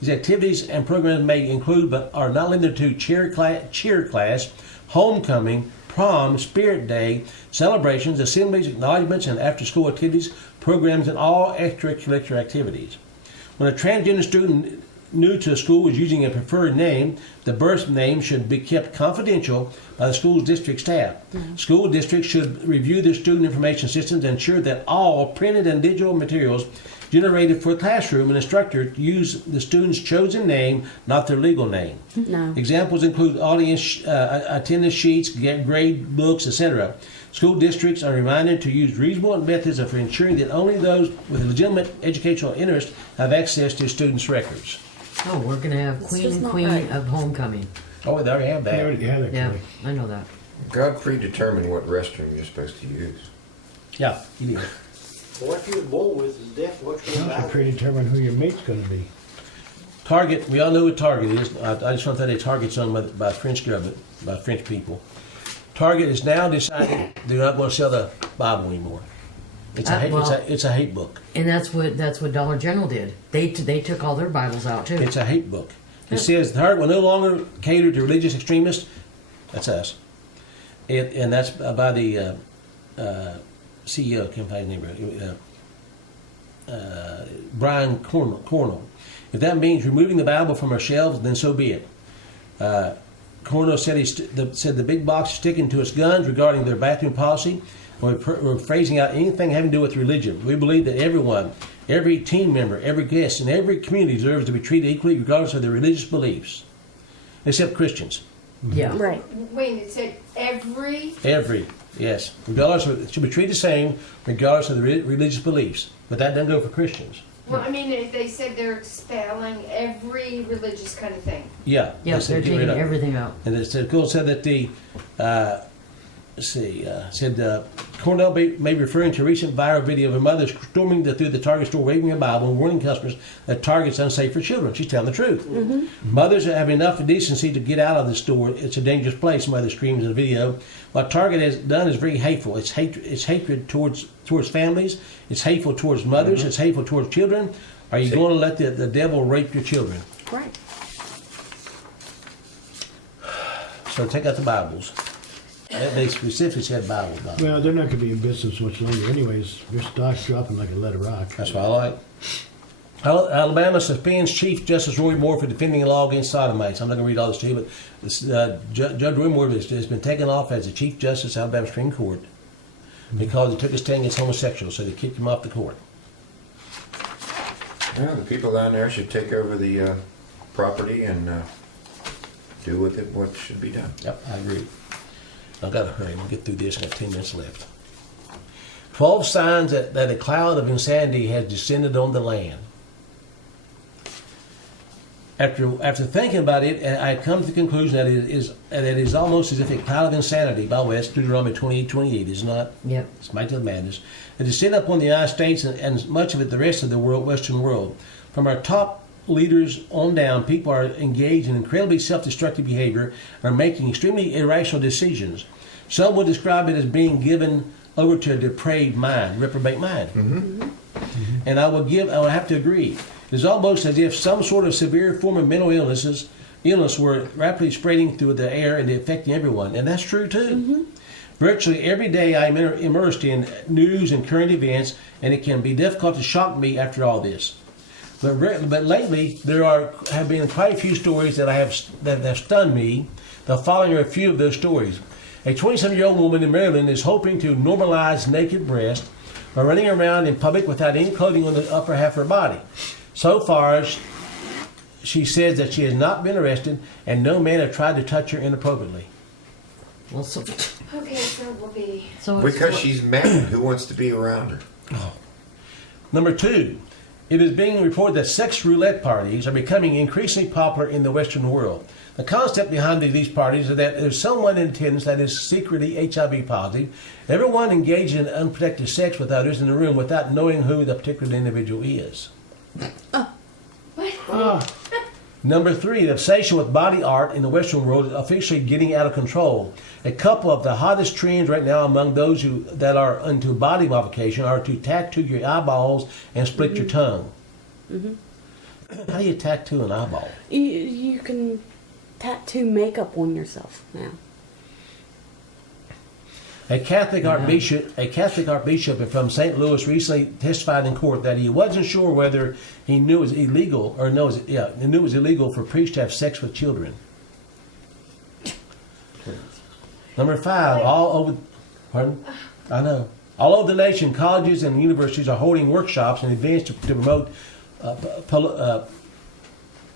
These activities and programs may include, but are not limited to, cheer class, homecoming, prom, spirit day, celebrations, assemblies, acknowledgments, and after-school activities, programs, and all extracurricular activities. When a transgender student new to a school is using a preferred name, the birth name should be kept confidential by the school's district staff. School districts should review their student information systems and ensure that all printed and digital materials generated for a classroom and instructor use the student's chosen name, not their legal name. No. Examples include audience attendance sheets, grade books, etc. School districts are reminded to use reasonable methods for ensuring that only those with a legitimate educational interest have access to students' records. Oh, we're gonna have It's Queen just and not Queen right. of Homecoming. Oh, they already have They that. already had it. Yeah, Kelly. I know that. God predetermined what restroom you're supposed to use. Yeah, you did. What you was born with is definitely what's going to Also happen. predetermine who your mate's going to be. Target, we all know what Target is. I just want to tell you, Target's owned by the French government, by French people. Target has now decided they're not going to sell the Bible anymore. It's a hate, it's a hate book. And that's what Dollar General did. They took all their Bibles out too. It's a hate book. It says Target will no longer cater to religious extremists. That's us. And that's by the CEO, I can't find his name, Brian Cornell. If that means removing the Bible from our shelves, then so be it. Cornell said said the big box is sticking to its guns regarding their bathroom policy. We're phrasing out anything having to do with religion. We believe that everyone, every team member, every guest, and every community deserves to be treated equally regardless of their religious beliefs, except Christians. Yeah. Right. Wait, it said every, Every, yes. Regardless of, it should be treated the same regardless of the religious beliefs. But that doesn't go for Christians. well, I mean, if they said they're expelling every religious kind of thing. Yeah. Yeah, they said they're get rid taking of it. everything out. And the school said that the, Cornell may be referring to a recent viral video of a mother storming through the Target store waving a Bible and warning customers that Target's unsafe for children. She's telling the truth. Mothers have enough decency to get out of the store. It's a dangerous place, mother screams in the video. What Target has done is very hateful. It's hatred towards families. It's hateful towards mothers. It's hateful towards children. Are you going to let the devil rape your children? Right. So take out the Bibles. They specifically said Bible. Well, they're not going to be in business much longer anyways. Their stock's dropping like a lead of rock. That's what I like. Alabama suspends Chief Justice Roy Moore for defending a law against sodomites. I'm not going to read all this to you, but this, Judge Roy Moore has been taken off as the Chief Justice of Alabama Supreme Court because he took a stand against homosexuals, so they kicked him off the court. Well, the people down there should take over the property and do with it what should be done. Yep, I agree. I've got to hurry. We'll get through this. I've got 10 minutes left. 12 signs that a cloud of insanity has descended on the land. After thinking about it, I had come to the conclusion that it is almost as if a cloud of insanity, by the way, that's Deuteronomy 28:28, is not. Yep. It's mighty of madness. It descended upon the United States and much of it the rest of the world, Western world. From our top leaders on down, people are engaged in incredibly self-destructive behavior and are making extremely irrational decisions. Some would describe it as being given over to a depraved mind, reprobate mind. And I would have to agree. It's almost as if some sort of severe form of mental illness were rapidly spreading through the air and affecting everyone. And that's true too. Virtually every day I am immersed in news and current events, and it can be difficult to shock me after all this. But lately, there have been quite a few stories that have stunned me. The following are a few of those stories. A 27-year-old woman in Maryland is hoping to normalize naked breast or running around in public without any clothing on the upper half of her body. So far, she says that she has not been arrested and no man have tried to touch her inappropriately. Well, so Okay, so we'll be, it's Because she's mad. Who wants to be around her? Number 2, it is being reported that sex roulette parties are becoming increasingly popular in the Western world. The concept behind these parties is that there's someone in attendance that is secretly HIV positive. Everyone engaged in unprotected sex with others in the room without knowing who the particular individual is. Number 3, the obsession with body art in the Western world is officially getting out of control. A couple of the hottest trends right now among those that are into body modification are to tattoo your eyeballs and split your tongue. How do you tattoo an eyeball? You can tattoo makeup on yourself now. A Catholic archbishop from St. Louis recently testified in court that he wasn't sure whether he knew it was illegal or he knew it was illegal for priests to have sex with children. Number 5, all over the nation, colleges and universities are holding workshops and events to promote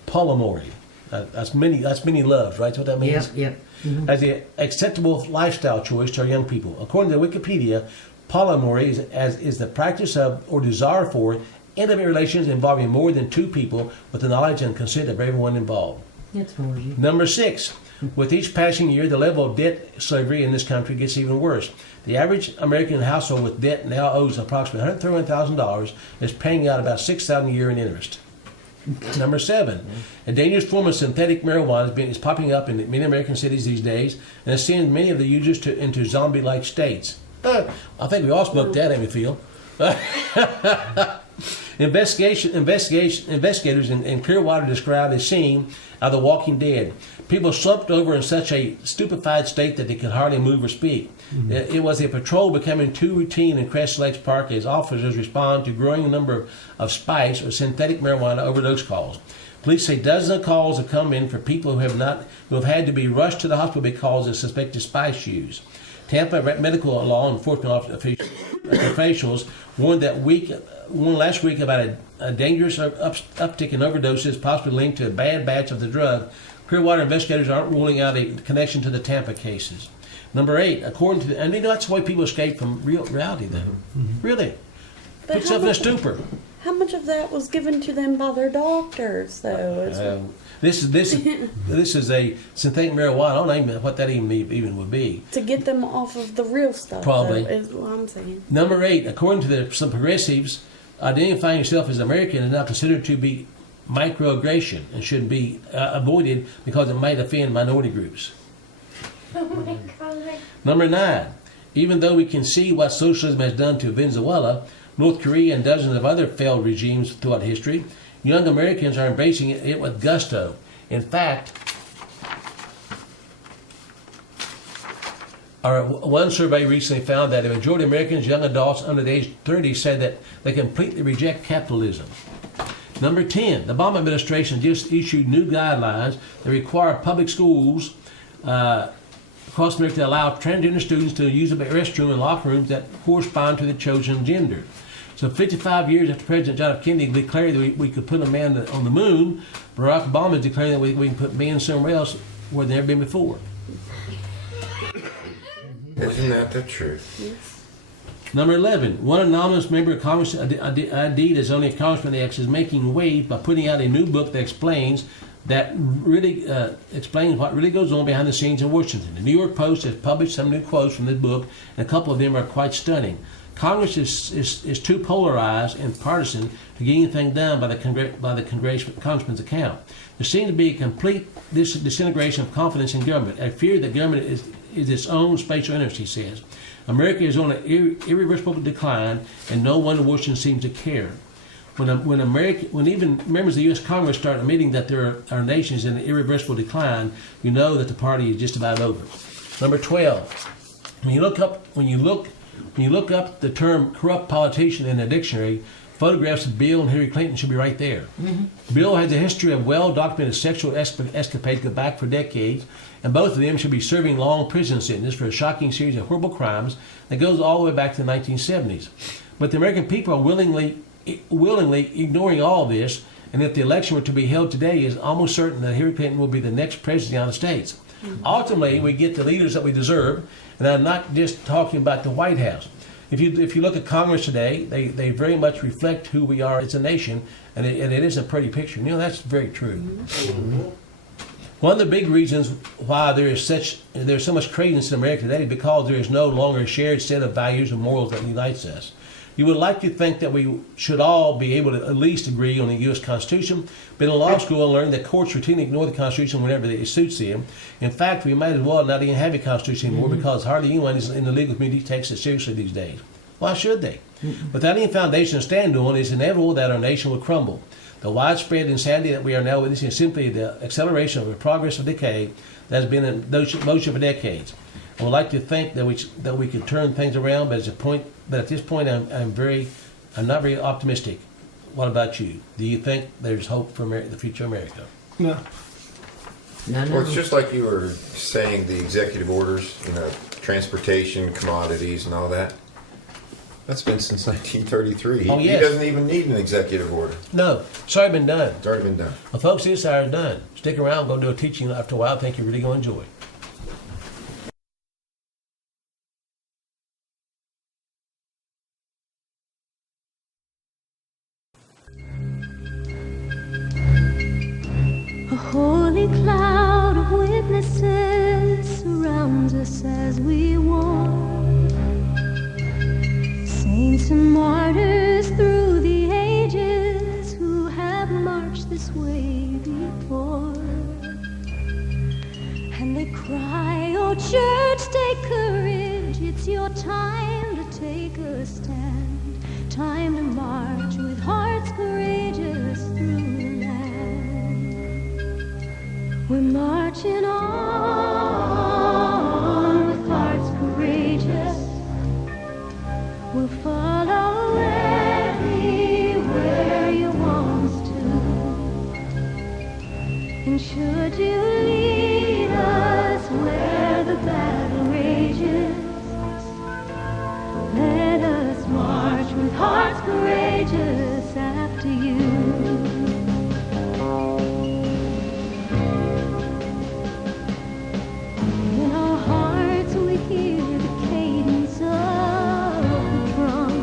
polyamory. That's many loves, right? That's what that means. Yep. As an acceptable lifestyle choice to our young people. According to Wikipedia, polyamory is the practice of or desire for intimate relations involving more than 2 people with the knowledge and consent of everyone involved. It's orgy. Number 6, with each passing year, the level of debt slavery in this country gets even worse. The average American household with debt now owes approximately $131,000, is paying out about $6,000 a year in interest. Number 7, a dangerous form of synthetic marijuana is popping up in many American cities these days and has sent many of the users into zombie-like states. I think we all smoked that, ain't we, Phil? Investigators in Clearwater described a scene of The Walking Dead. People slumped over in such a stupefied state that they could hardly move or speak. It was a patrol becoming too routine in Crest Lakes Park as officers respond to growing number of spice or synthetic marijuana overdose calls. Police say dozens of calls have come in for people who have had to be rushed to the hospital because of suspected spice use. Tampa medical law enforcement officials warned last week about a dangerous uptick in overdoses possibly linked to a bad batch of the drug. Clearwater investigators aren't ruling out a connection to the Tampa cases. Number 8, according to and that's the way people escape from reality, though. Really, But put yourself in a stupor. How much of that was given to them by their doctors, though? This is a synthetic marijuana. I don't know what that even would be. To get them off of the real stuff, Probably. though, is what I'm saying. Number 8, according to some progressives, identifying yourself as American is now considered to be microaggression and should be avoided because it might offend minority groups. oh my God. Number 9, even though we can see what socialism has done to Venezuela, North Korea, and dozens of other failed regimes throughout history, young Americans are embracing it with gusto. In fact, one survey recently found that a majority of Americans, young adults under the age 30, said that they completely reject capitalism. Number 10, the Obama administration just issued new guidelines that require public schools across America to allow transgender students to use a restroom and locker rooms that correspond to the chosen gender. So 55 years after President John F. Kennedy declared that we could put a man on the moon, Barack Obama is declaring that we can put men somewhere else where they've never been before. Isn't that the truth? Yes. Number 11, one anonymous member of Congress, indeed as only a Congressman X, is making waves by putting out a new book that explains what really goes on behind the scenes in Washington. The New York Post has published some new quotes from this book, and a couple of them are quite stunning. Congress is too polarized and partisan to get anything done by the Congressman's account. There seems to be a complete disintegration of confidence in government, a fear that government is its own spatial interest, he says. America is on an irreversible decline, and no one in Washington seems to care. When even members of the U.S. Congress start admitting that our nation is in an irreversible decline, you know that the party is just about over. Number 12, when you look up the term corrupt politician in the dictionary, photographs of Bill and Hillary Clinton should be right there. Bill has a history of well-documented sexual escapades go back for decades, and both of them should be serving long prison sentences for a shocking series of horrible crimes that goes all the way back to the 1970s. But the American people are willingly ignoring all this, and if the election were to be held today, it's almost certain that Hillary Clinton will be the next president of the United States. Ultimately, we get the leaders that we deserve, and I'm not just talking about the White House. If you look at Congress today, they very much reflect who we are as a nation, and it is a pretty picture. You know, that's very true. One of the big reasons why there's so much craziness in America today is because there is no longer a shared set of values and morals that unites us. You would like to think that we should all be able to at least agree on the U.S. Constitution, but in law school I learned that courts routinely ignore the Constitution whenever it suits them. In fact, we might as well not even have a Constitution anymore because hardly anyone in the legal community takes it seriously these days. Why should they? Without any foundation to stand on, it's inevitable that our nation will crumble. The widespread insanity that we are now witnessing is simply the acceleration of a progress of decay that has been in motion for decades. I would like to think that we can turn things around, but at this point, I'm not very optimistic. What about you? Do you think there's hope for the future of America? No. Well, it's just like you were saying, the executive orders, transportation, commodities, and all that. That's been since 1933. Oh, yes. He doesn't even need an executive order. No, it's already been done. It's already been done. Well, folks, this hour is done. Stick around, go do a teaching after a while. I think you're really going to enjoy. A holy cloud of witnesses surrounds us as we walk. Saints and martyrs through the ages who have marched this way before. And they cry, oh church, take courage, it's your time to take a stand. Time to march with hearts courageous through the land. We're marching on with hearts courageous. We'll follow anywhere you want us to. And should you lead us where the battle rages, let us march with hearts courageous after you. In our hearts we hear the cadence of the drum.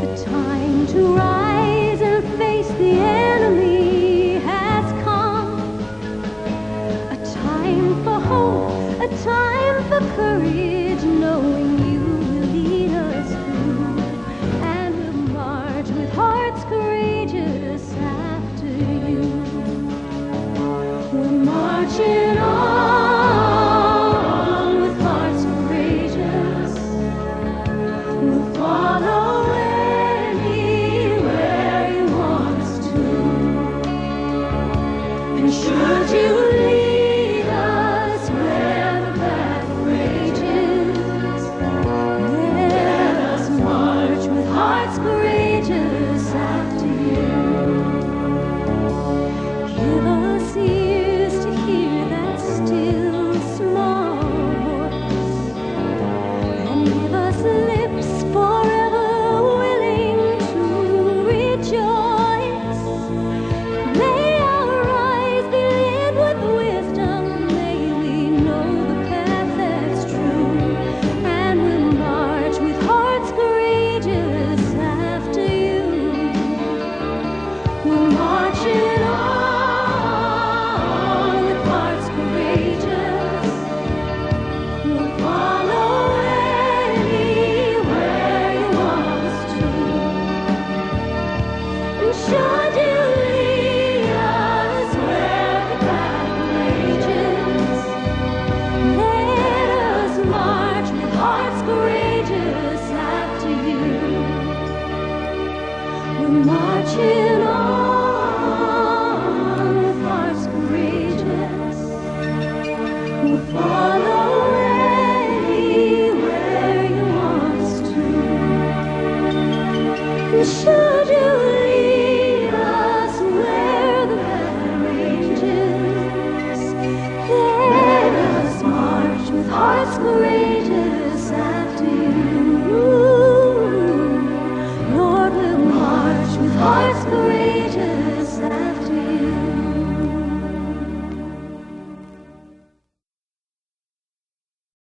The time to rise and face the enemy has come. A time for hope, a time for courage, knowing you will lead us through. And we'll march with hearts courageous after you. We're marching on with hearts courageous. We'll follow anywhere you want us to. And should you lead us where the battle rages, let us march with hearts courageous after you. Give us ears to hear that still small voice, and give us lips forever willing to rejoice. May our eyes be lit with wisdom, may we know the path that's true, and we'll march with hearts courageous after you. We're marching on with hearts courageous. We'll follow anywhere you want us to. And should you lead us where the battle rages, let us march with hearts courageous after you. We're marching on with hearts courageous. We'll follow anywhere you want us to. And should